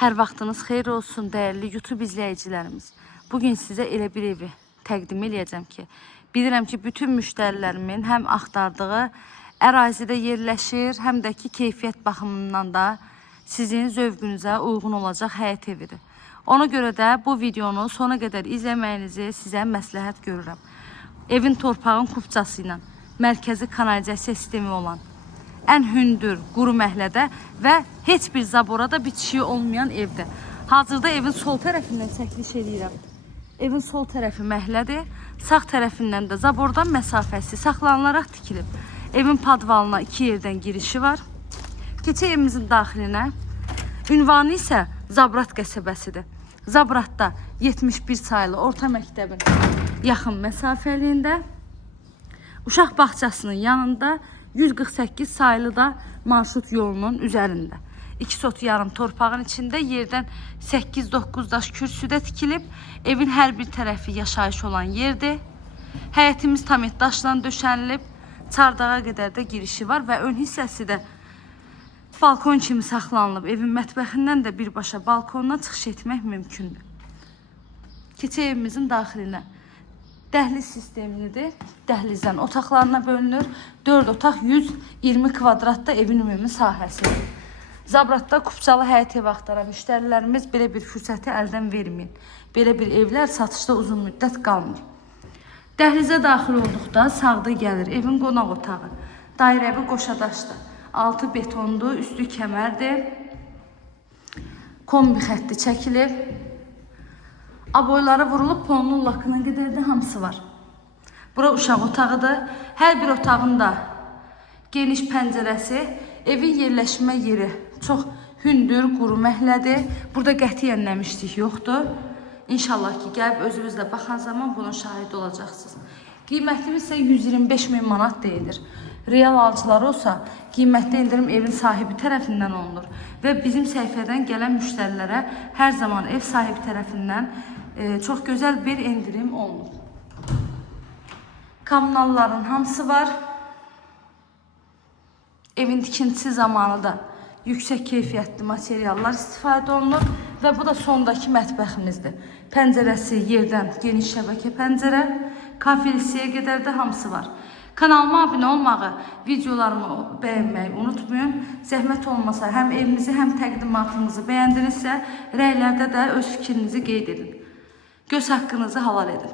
Hər vaxtınız xeyir olsun, dəyərli YouTube izləyicilərimiz. Bugün sizə elə bir evi təqdim edəcəm ki, bilirəm ki, bütün müştərilərimin həm axtardığı ərazidə yerləşir, həm də ki, keyfiyyət baxımından da sizin zövqünüzə uyğun olacaq həyət evidir. Ona görə də bu videonu sona qədər izləməyinizi sizə məsləhət görürəm. Evin torpağın kupçası ilə mərkəzi kanalizasiya sistemi olan, ən hündür quru məhlədə və heç bir zaborada bitişiyi olmayan evdə. Hazırda evin sol tərəfindən çəkiliş edirəm. Evin sol tərəfi məhlədir, sağ tərəfindən də zabordan məsafəsi saxlanılaraq tikilib. Evin padvalına iki yerdən girişi var. Keçək evimizin daxilinə. Ünvanı isə Zabrat qəsəbəsidir. Zabratda 71 saylı orta məktəbin yaxın məsafəliyində, uşaq bağçasının yanında 148 sayılı da marşrut yolunun üzərində. 2 sot yarım torpağın içində yerdən 8-9 daş kürsüdə tikilib. Evin hər bir tərəfi yaşayış olan yerdir. Həyətimiz tam daşla döşənilib. Çardağa qədər də girişi var və ön hissəsi də balkon kimi saxlanılıb. Evin mətbəxindən də birbaşa balkonuna çıxış etmək mümkündür. Keçək evimizin daxilinə. Dəhliz sistemlidir. Dəhlizdən otaqlarına bölünür. 4 otaq 120 kvadratda evin ümumi sahəsidir. Zabratda kupçalı həyət ev axtaran müştərilərimiz belə bir fürsəti əldən verməyin. Belə bir evlər satışda uzun müddət qalmır. Dəhlizə daxil olduqda sağda gəlir evin qonaq otağı. Dairəvi qoşadaşdır. Altı betondur, üstü kəmərdir. Kombi xətti çəkilir. Aboyları vurulub, polunun lakına qədər də hamısı var. Bura uşaq otağıdır. Hər bir otağın da geniş pəncərəsi, evin yerləşmə yeri çox hündür, quru məhlədir. Burada qətiyyən nəmişlik yoxdur. İnşallah ki, gəlib özünüzlə baxan zaman bunun şahidi olacaqsınız. Qiymətimiz isə 125 min manat deyilir. Real alıcılar olsa, qiymətli indirim evin sahibi tərəfindən olunur. Və bizim səhifədən gələn müştərilərə hər zaman ev sahibi tərəfindən çox gözəl bir indirim olunur. Kommunalların hamısı var. Evin tikintisi zamanı da yüksək keyfiyyətli materiallar istifadə olunur. Və bu da sondakı mətbəximizdir. Pəncərəsi yerdən geniş şəbəkə pəncərə. Kafilisiyə qədər də hamısı var. Kanalıma abunə olmağı, videolarımı bəyənməyi unutmayın. Zəhmət olmasa həm evimizi, həm təqdimatımızı bəyəndinizsə, rəylərdə də öz fikrinizi qeyd edin. Göz haqqınızı halal edin.